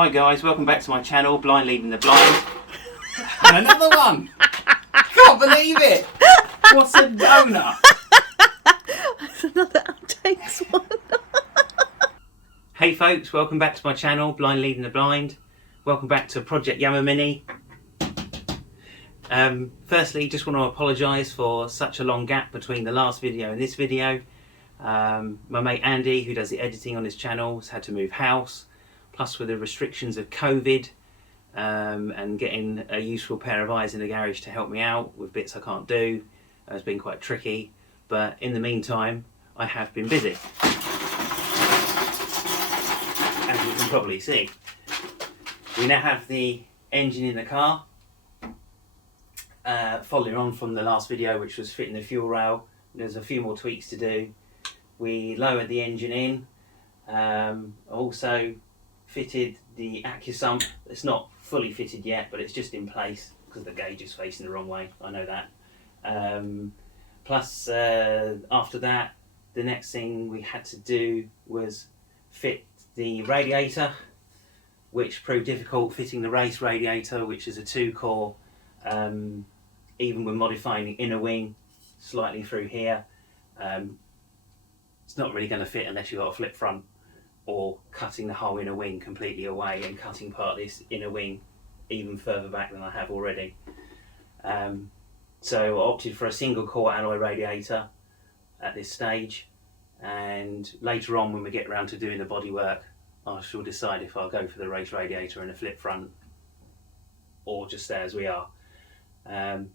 Hi guys, welcome back to my channel, Blind Leading the Blind. And another one! Can't believe it! What's a donut? That's another outtakes one. Hey folks, welcome back to my channel, Blind Leading the Blind. Welcome back to Project YammaMini. Firstly, just want to apologise for such a long gap between the last video and this video. My mate Andy, who does the editing on his channel, has had to move house. Plus with the restrictions of COVID and getting a useful pair of eyes in the garage to help me out with bits I can't do has been quite tricky. But in the meantime, I have been busy. As you can probably see. We now have the engine in the car. Following on from the last video, which was fitting the fuel rail, there's a few more tweaks to do. We lowered the engine in. Also fitted the AccuSump. It's not fully fitted yet, but it's just in place because the gauge is facing the wrong way. I know that. Plus, after that, the next thing we had to do was fit the radiator, which proved difficult. Fitting the race radiator, which is a 2-core, even when modifying the inner wing slightly through here, it's not really going to fit unless you've got a flip front, or cutting the whole inner wing completely away and cutting part of this inner wing even further back than I have already. So I opted for a single core alloy radiator at this stage, and later on when we get around to doing the bodywork, I shall decide if I'll go for the race radiator and a flip front or just stay as we are. But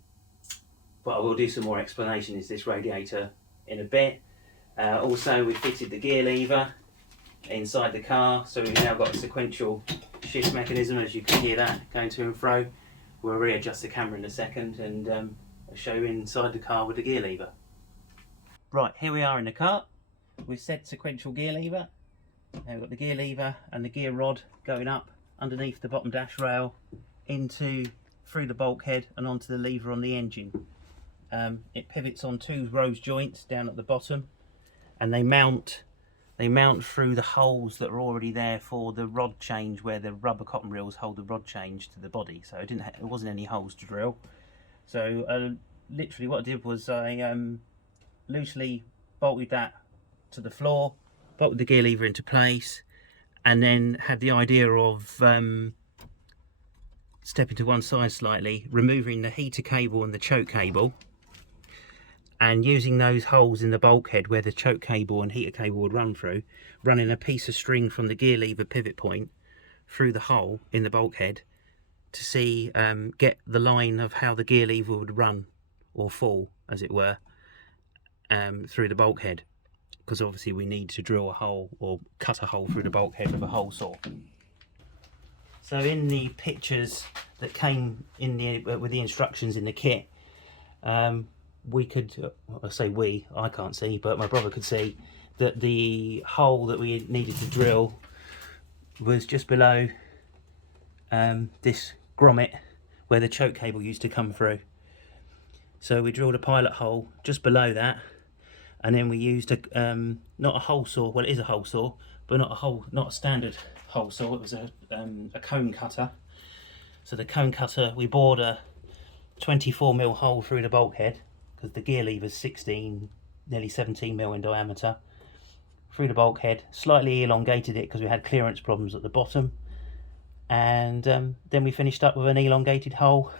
I will do some more explanation of this radiator in a bit. Also, we fitted the gear lever inside the car, so we've now got a sequential shift mechanism, as you can hear that going to and fro. We'll readjust the camera in a second and I'll show you inside the car with the gear lever. Right, here we are in the car. We've set sequential gear lever. Now we've got the gear lever and the gear rod going up underneath the bottom dash rail through the bulkhead and onto the lever on the engine. It pivots on 2 rose joints down at the bottom, and they mount through the holes that are already there for the rod change, where the rubber cotton reels hold the rod change to the body. So it wasn't any holes to drill. So literally what I did was I loosely bolted that to the floor, bolted the gear lever into place, and then had the idea of stepping to one side slightly, removing the heater cable and the choke cable, and using those holes in the bulkhead where the choke cable and heater cable would run through, running a piece of string from the gear lever pivot point through the hole in the bulkhead to see, get the line of how the gear lever would run or fall, as it were, through the bulkhead, because obviously we need to drill a hole or cut a hole through the bulkhead with a hole saw. So in the pictures that came in with the instructions in the kit, we could, I can't see, but my brother could see that the hole that we needed to drill was just below this grommet where the choke cable used to come through. So we drilled a pilot hole just below that, and then we used not a hole saw, well it is a hole saw, but not a standard hole saw. It was a cone cutter. So the cone cutter, we bored a 24mm hole through the bulkhead, because the gear lever is nearly 17mm in diameter, through the bulkhead, slightly elongated it because we had clearance problems at the bottom, and then we finished up with an elongated hole.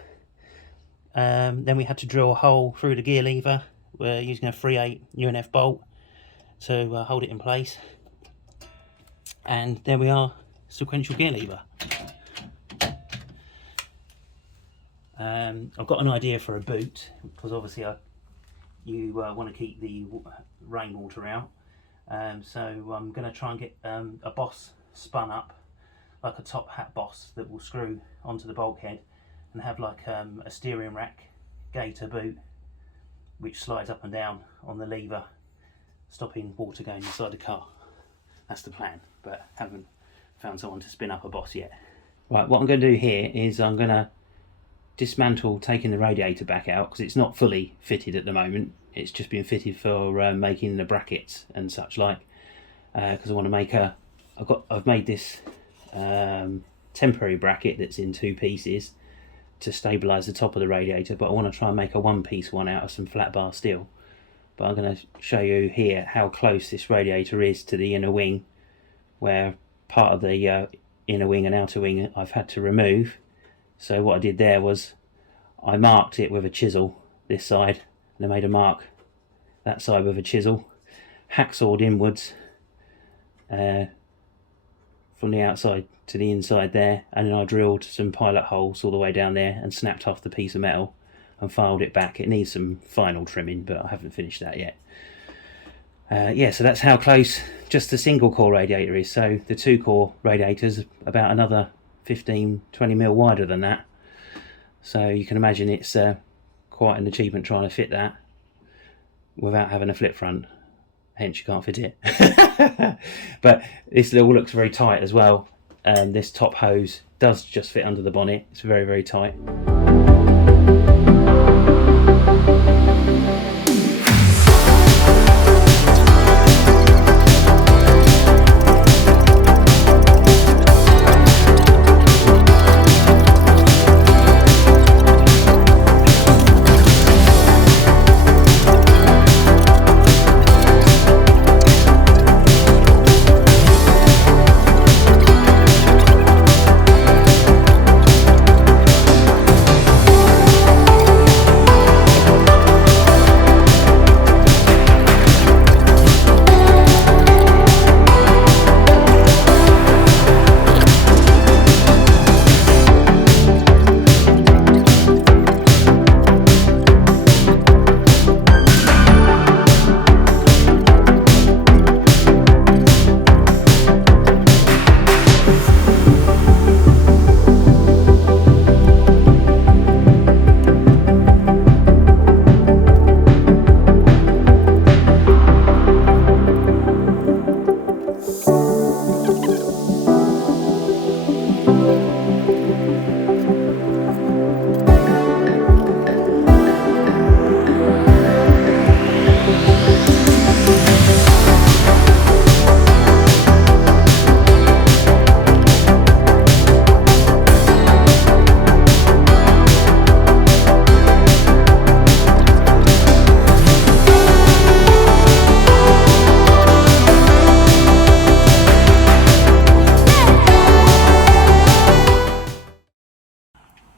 Then we had to drill a hole through the gear lever. We're using a 3/8 UNF bolt to hold it in place, and there we are, sequential gear lever. I've got an idea for a boot, because obviously you want to keep the rainwater out, so I'm going to try and get a boss spun up, like a top hat boss that will screw onto the bulkhead, and have like a steering rack gaiter boot which slides up and down on the lever, stopping water going inside the car. That's the plan, but haven't found someone to spin up a boss yet. Right, what I'm going to do here is I'm going to dismantle taking the radiator back out, because it's not fully fitted at the moment. It's just been fitted for making the brackets and such like, because I want to make I've made this temporary bracket that's in 2 pieces to stabilise the top of the radiator, but I want to try and make a 1-piece one out of some flat bar steel. But I'm going to show you here how close this radiator is to the inner wing, where part of the inner wing and outer wing I've had to remove. So what I did there was I marked it with a chisel, this side, and I made a mark that side with a chisel, hacksawed inwards from the outside to the inside there, and then I drilled some pilot holes all the way down there and snapped off the piece of metal and filed it back. It needs some final trimming, but I haven't finished that yet. Yeah, so that's how close just the single core radiator is. So the 2-core radiator's about another 15-20mm wider than that. So you can imagine it's quite an achievement trying to fit that without having a flip front. Hence you can't fit it. But this all looks very tight as well. This top hose does just fit under the bonnet. It's very, very tight.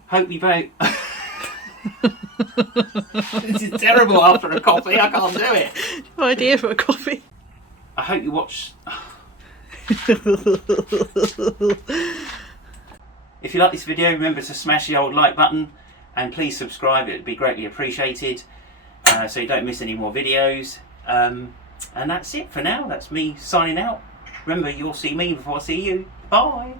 Hope you vote. This is terrible after a coffee. I can't do it. No idea for a coffee. I hope you watch. If you like this video, remember to smash the old like button and please subscribe. It would be greatly appreciated, so you don't miss any more videos. And that's it for now. That's me signing out. Remember, you'll see me before I see you. Bye.